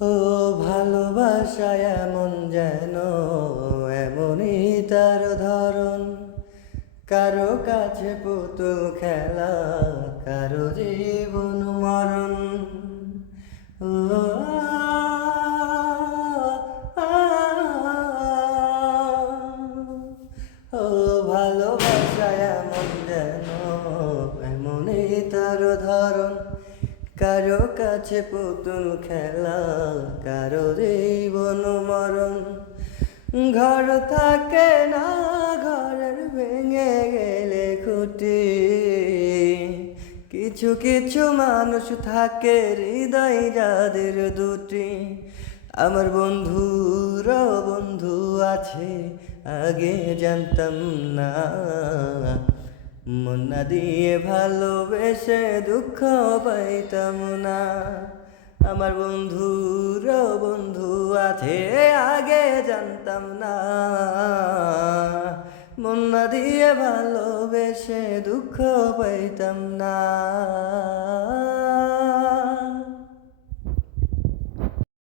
ও ভালোবাসায় এমন যেন এমনই তার ধরন, কারো কাছে পুতুল খেলা, কারো জীবন মরণ। ও ও ভালোবাসায় এমন যেন এমনই তার ধরন, কারো কাছে পুতুল খেলা, কারো জীবন মরণ। ঘর থাকে না, ঘরের ভেঙে গেলে খুঁটি, কিছু কিছু মানুষ থাকে হৃদয় যাদের দুটি। আমার বন্ধুর বন্ধু আছে, আগে জানতাম না, মন না দিয়ে ভালোবেসে দুঃখ পাইতাম না। আমার বন্ধুর বন্ধু আছে, আগে জানতাম না, মন না দিয়ে ভালোবেসে দুঃখ পাইতাম না।